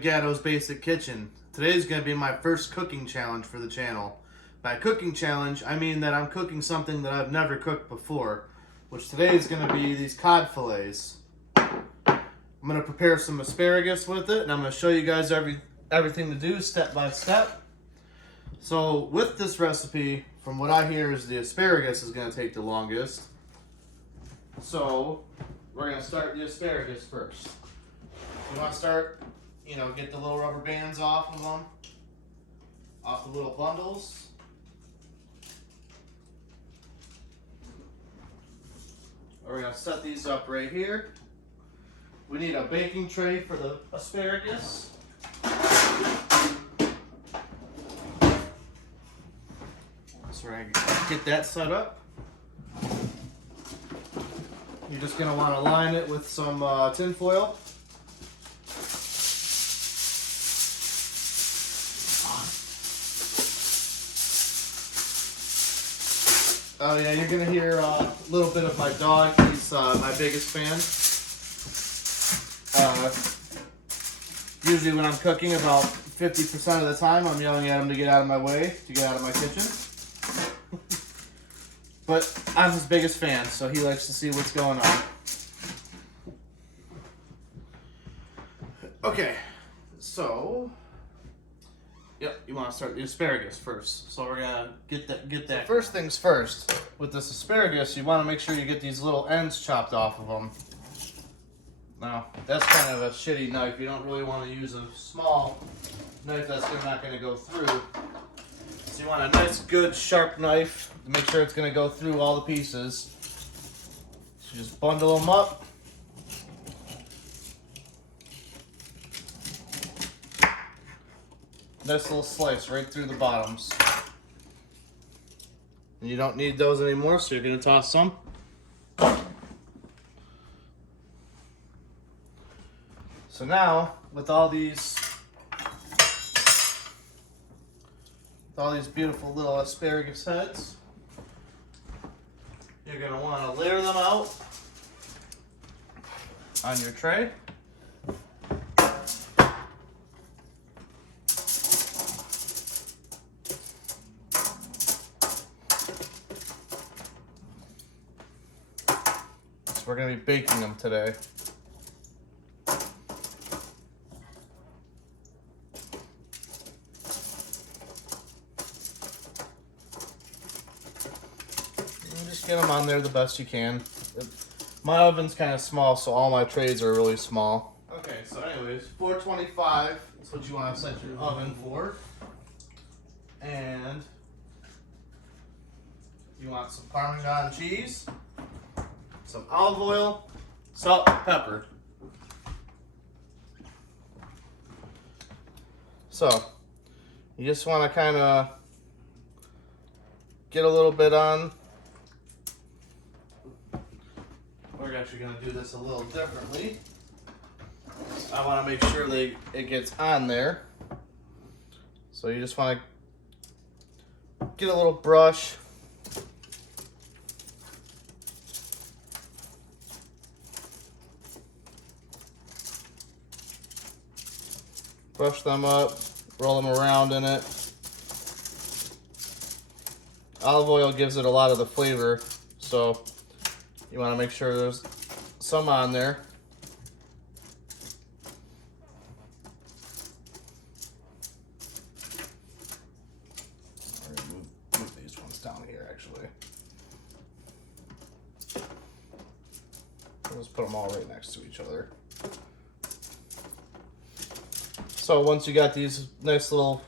Gatto's Basic Kitchen. Today's going to be my first cooking challenge for the channel. By cooking challenge, I mean that I'm cooking something that I've never cooked before, which today is going to be these cod fillets. I'm going to prepare some asparagus with it, and I'm going to show you guys everything to do step by step. So with this recipe, from what I hear, is the asparagus is going to take the longest. So we're going to start the asparagus first. You want to start, get the little rubber bands off of them, off the little bundles. We're going to set these up right here. We need a baking tray for the asparagus. So we're going to get that set up. You're just going to want to line it with some tin foil. Oh yeah, you're going to hear a little bit of my dog. He's my biggest fan. Usually when I'm cooking, about 50% of the time, I'm yelling at him to get out of my way, to get out of my kitchen. But I'm his biggest fan, so he likes to see what's going on. Okay, so yep, you want to start the asparagus first. So we're gonna get that. So first things first, with this asparagus, you want to make sure you get these little ends chopped off of them. Now, that's kind of a shitty knife. You don't really want to use a small knife that's not going to go through. So you want a nice, good, sharp knife to make sure it's going to go through all the pieces. So you just bundle them up. Nice little slice right through the bottoms. And you don't need those anymore, so you're going to toss some. So now, with all these beautiful little asparagus heads, you're going to want to layer them out on your tray. So we're going to be baking them today. Just get them on there the best you can. My oven's kind of small, so all my trays are really small. Okay, so anyways, 425 is what you want to set your oven for. And you want some Parmesan cheese, some olive oil, salt, pepper. So, you just want to kind of get a little bit on. We're actually going to do this a little differently. I want to make sure it gets on there. So you just want to get a little brush. Brush them up, roll them around in it. Olive oil gives it a lot of the flavor, so you want to make sure there's some on there. I'm going to move these ones down here, actually. Let's put them all right next to each other. So once you got these nice little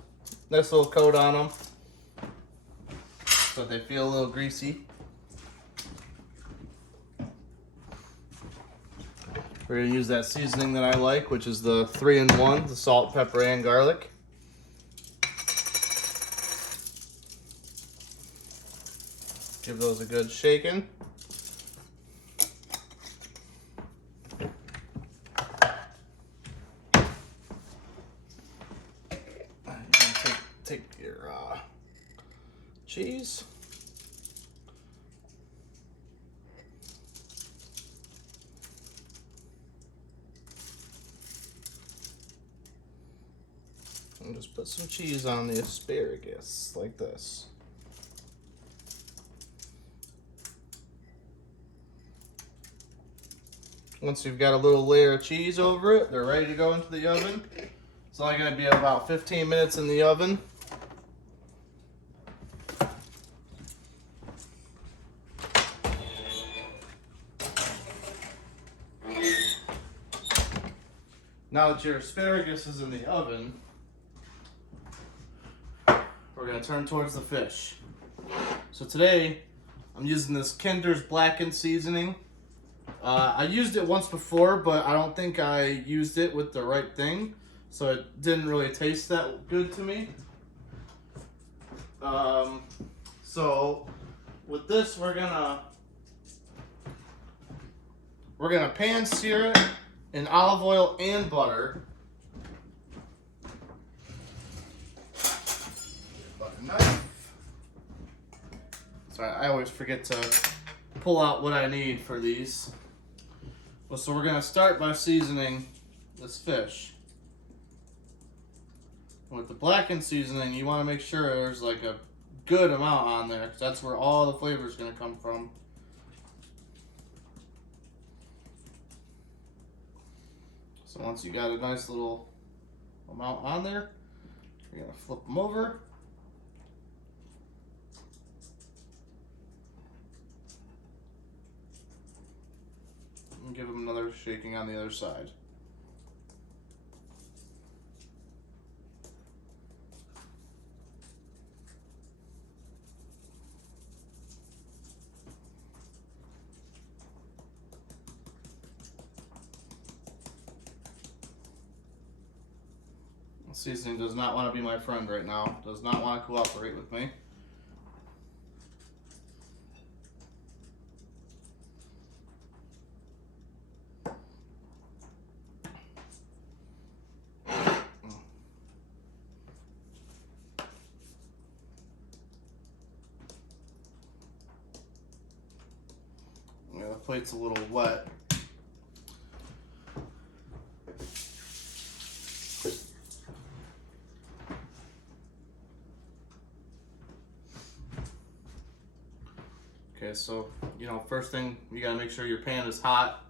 coat on them, so they feel a little greasy, we're going to use that seasoning that I like, which is the 3-in-1, the salt, pepper, and garlic. Give those a good shaking. Take your cheese. And just put some cheese on the asparagus, like this. Once you've got a little layer of cheese over it, they're ready to go into the oven. It's only going to be about 15 minutes in the oven. Now that your asparagus is in the oven, we're going to turn towards the fish. So today, I'm using this Kinder's blackened seasoning. I used it once before, but I don't think I used it with the right thing, so it didn't really taste that good to me. So with this, we're gonna pan sear it in olive oil and butter. Butter knife. Sorry, I always forget to pull out what I need for these. Well, so we're gonna start by seasoning this fish. With the blackened seasoning, you want to make sure there's like a good amount on there, because that's where all the flavor is gonna come from. So once you got a nice little amount on there, you're gonna flip them over. And give them another shaking on the other side. Seasoning does not want to be my friend right now. Does not want to cooperate with me. Yeah, the plate's a little wet. Okay, so, first thing, you gotta make sure your pan is hot.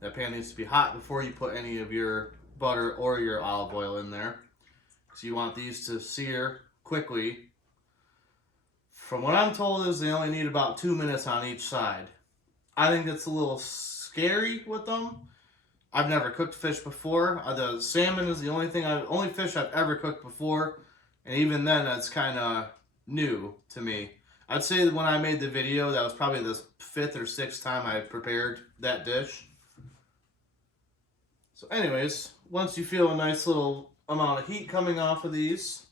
That pan needs to be hot before you put any of your butter or your olive oil in there. So you want these to sear quickly. From what I'm told is they only need about 2 minutes on each side. I think that's a little scary with them. I've never cooked fish before. The salmon is the only fish I've ever cooked before. And even then, that's kind of new to me. I'd say that when I made the video, that was probably the 5th or 6th time I prepared that dish. So anyways, once you feel a nice little amount of heat coming off of these,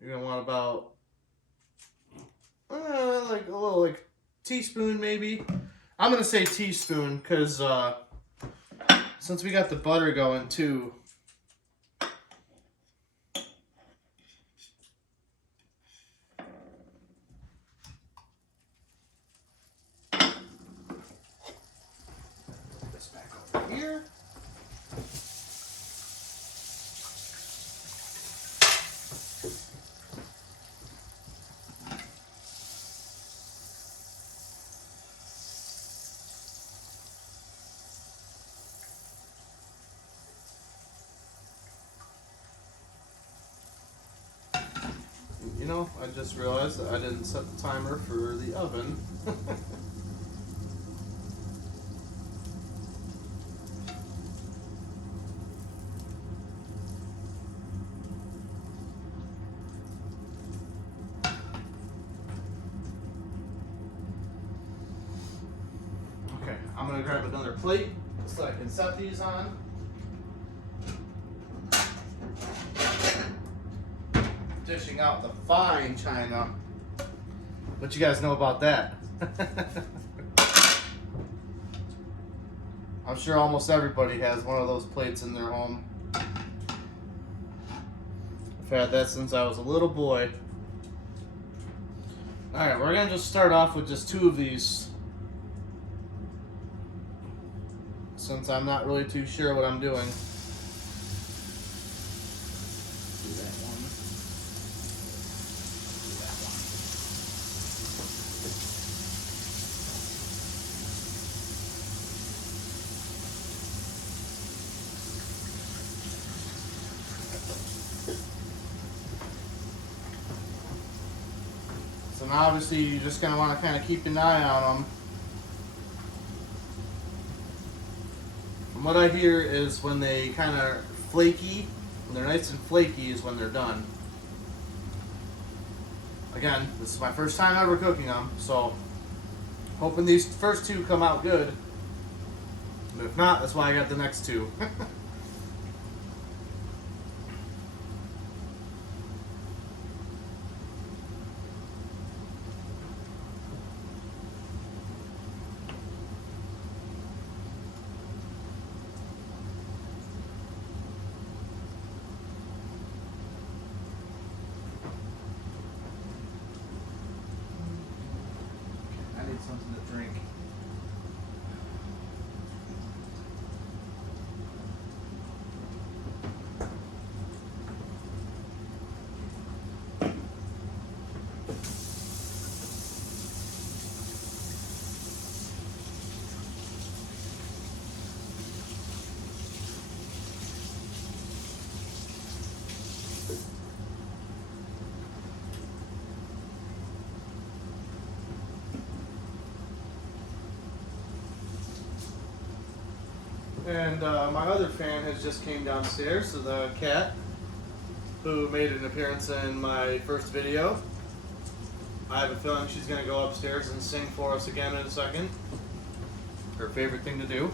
you're going to want about like a little teaspoon maybe. I'm going to say teaspoon because since we got the butter going too, here. I just realized that I didn't set the timer for the oven. Okay, I'm gonna grab another plate so I can set these on. Dishing out the fine china. What you guys know about that? I'm sure almost everybody has one of those plates in their home. I've had that since I was a little boy. Alright, we're gonna just start off with just 2 of these, since I'm not really too sure what I'm doing. obviously you're just going to want to kind of keep an eye on them. From what I hear is when they kind of flaky, when they're nice and flaky is when they're done. Again, this is my first time ever cooking them, so hoping these first two come out good. But if not, that's why I got the next two. I need something to drink. And my other fan has just came downstairs, so the cat, who made an appearance in my first video. I have a feeling she's going to go upstairs and sing for us again in a second. Her favorite thing to do.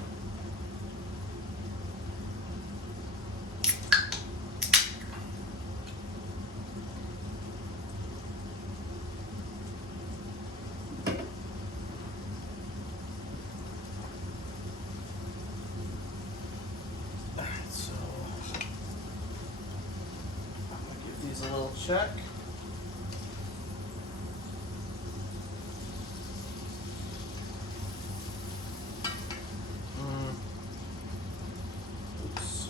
So, I'm going to give these a little check. Oops.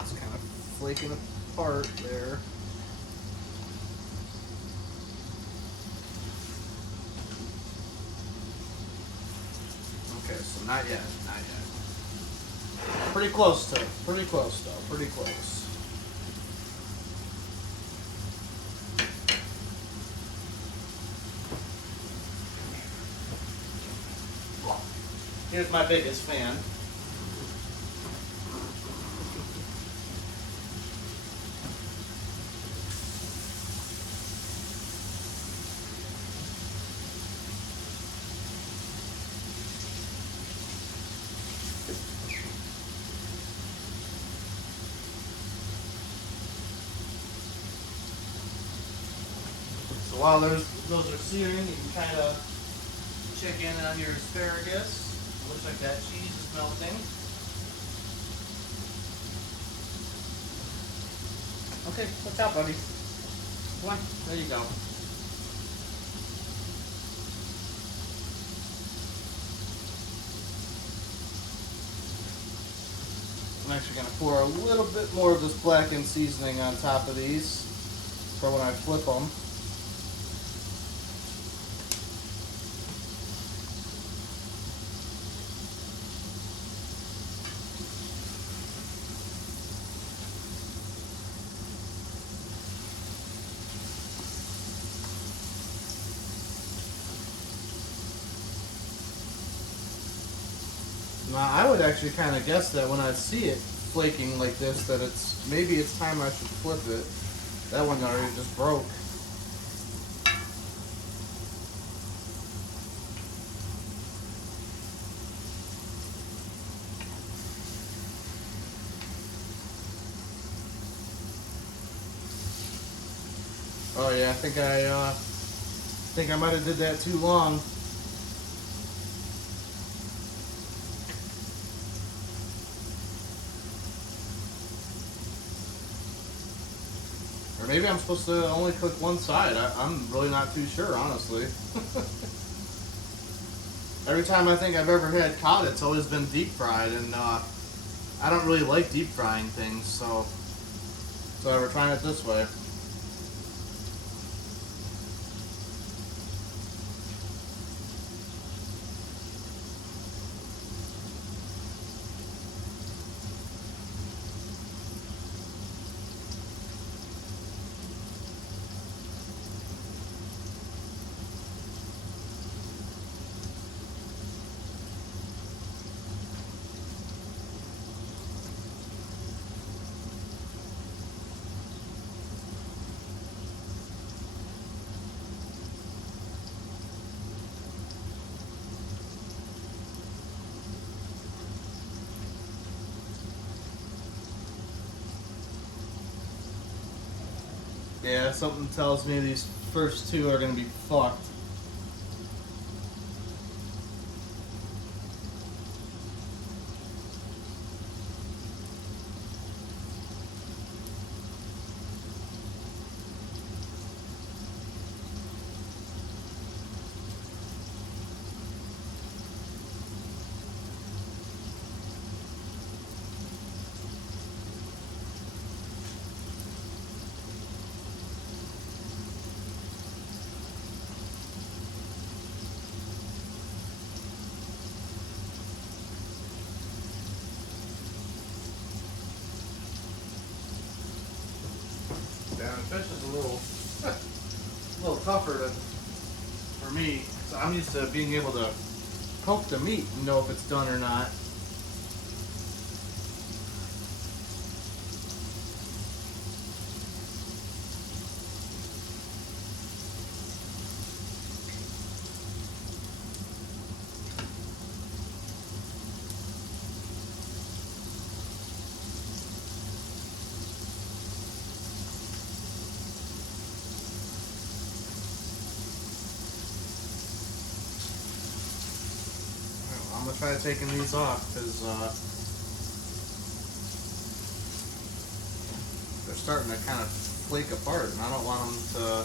It's kind of flaking apart there. Okay, so not yet, not yet. Pretty close though, pretty close. Here's my biggest fan. So while those are searing, you can kind of check in on your asparagus. Looks like that cheese is melting. Okay, watch out, buddy. Come on, there you go. I'm actually going to pour a little bit more of this blackened seasoning on top of these for when I flip them. Now, I would actually kind of guess that when I see it flaking like this, that maybe it's time I should flip it. That one already just broke. Oh yeah, I think I might have did that too long. Or maybe I'm supposed to only cook one side. I'm really not too sure, honestly. Every time I think I've ever had cod, it's always been deep fried, and I don't really like deep frying things, so we're trying it this way. Yeah, something tells me these first two are gonna be fucked. Yeah, fish is a little tougher for me. So I'm used to being able to poke the meat and know if it's done or not. I'm gonna try taking these off because they're starting to kind of flake apart, and I don't want them to.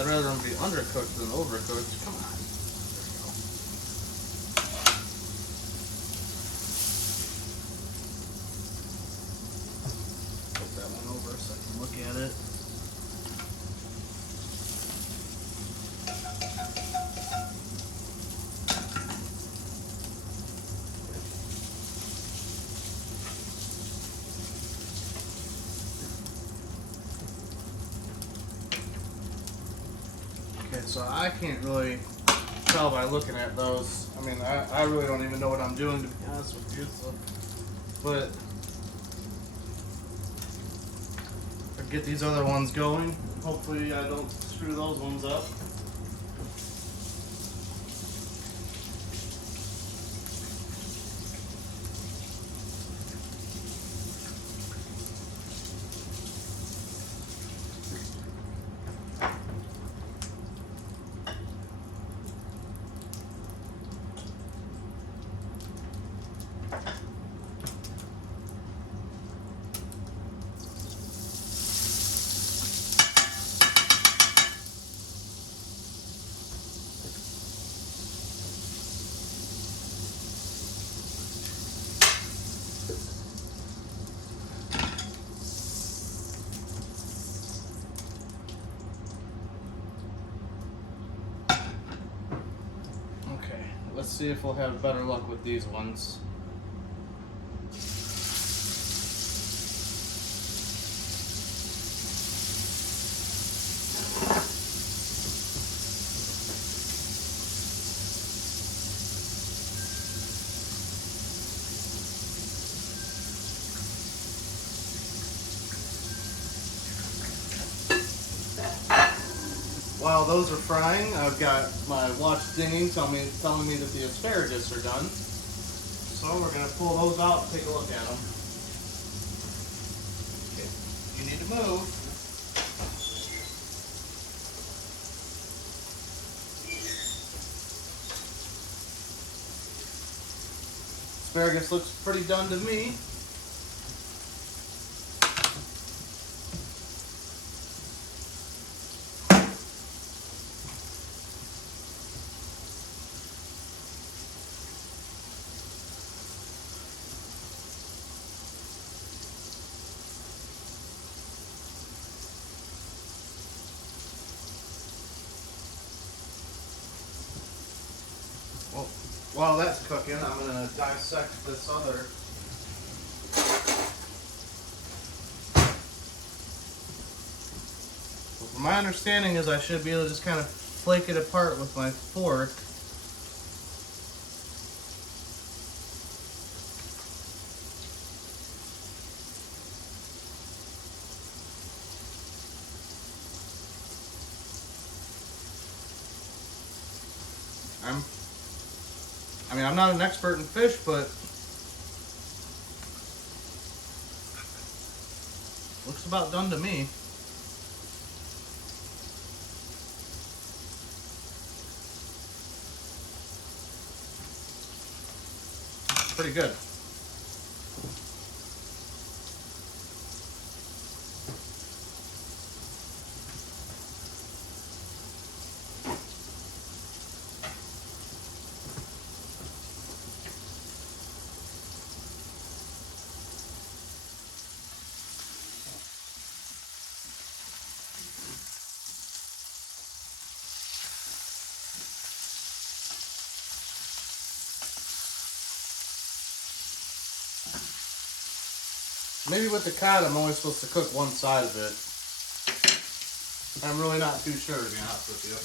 I'd rather them be undercooked than overcooked. Come on. There we go. Put that one over so I can look at it. Okay, so I can't really tell by looking at those. I mean, I really don't even know what I'm doing, to be honest with you. So, but I'll get these other ones going. Hopefully I don't screw those ones up. Let's see if we'll have better luck with these ones. While those are frying, I've got my watch dinging telling me that the asparagus are done. So we're going to pull those out and take a look at them. Okay, you need to move. Asparagus looks pretty done to me. Well, while that's cooking, I'm going to dissect this other. Well, my understanding is I should be able to just kind of flake it apart with my fork. I'm not an expert in fish, but Looks about done to me. Pretty good. Maybe with the cod, I'm only supposed to cook one side of it. I'm really not too sure, to be honest with you.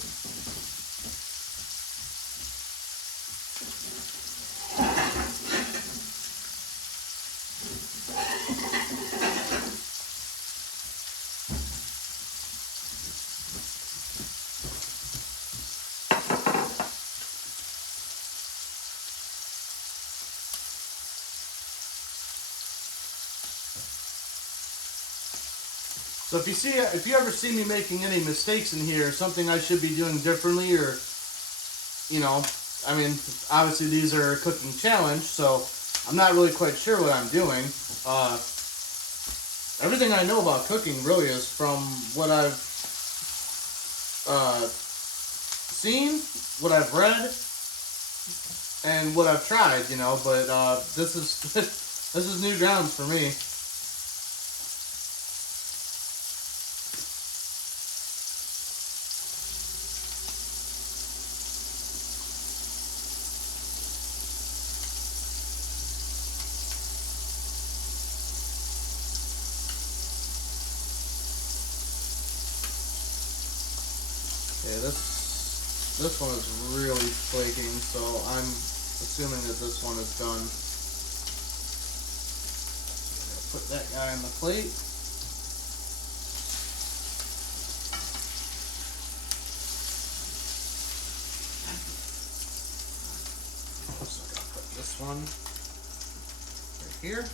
So if you ever see me making any mistakes in here, something I should be doing differently, or, you know, I mean, obviously these are a cooking challenge, so I'm not really quite sure what I'm doing. Everything I know about cooking really is from what I've seen, what I've read, and what I've tried, you know, but this is this is new ground for me. Okay, this one is really flaking, so I'm assuming that this one is done. Put that guy on the plate. So I'm gonna put this one right here.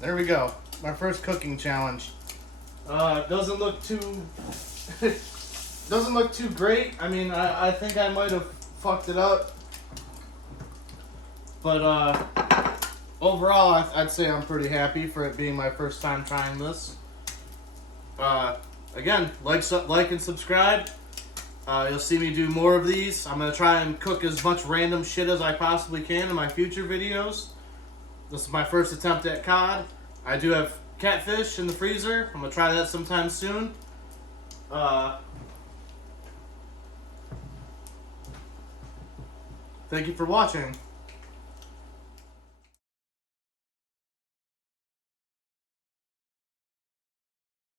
There we go. My first cooking challenge. Doesn't look too doesn't look too great. I mean, I think I might have fucked it up, but overall, I'd say I'm pretty happy for it being my first time trying this. Again, like and subscribe. You'll see me do more of these. I'm gonna try and cook as much random shit as I possibly can in my future videos. This is my first attempt at cod. I do have catfish in the freezer. I'm going to try that sometime soon. Thank you for watching.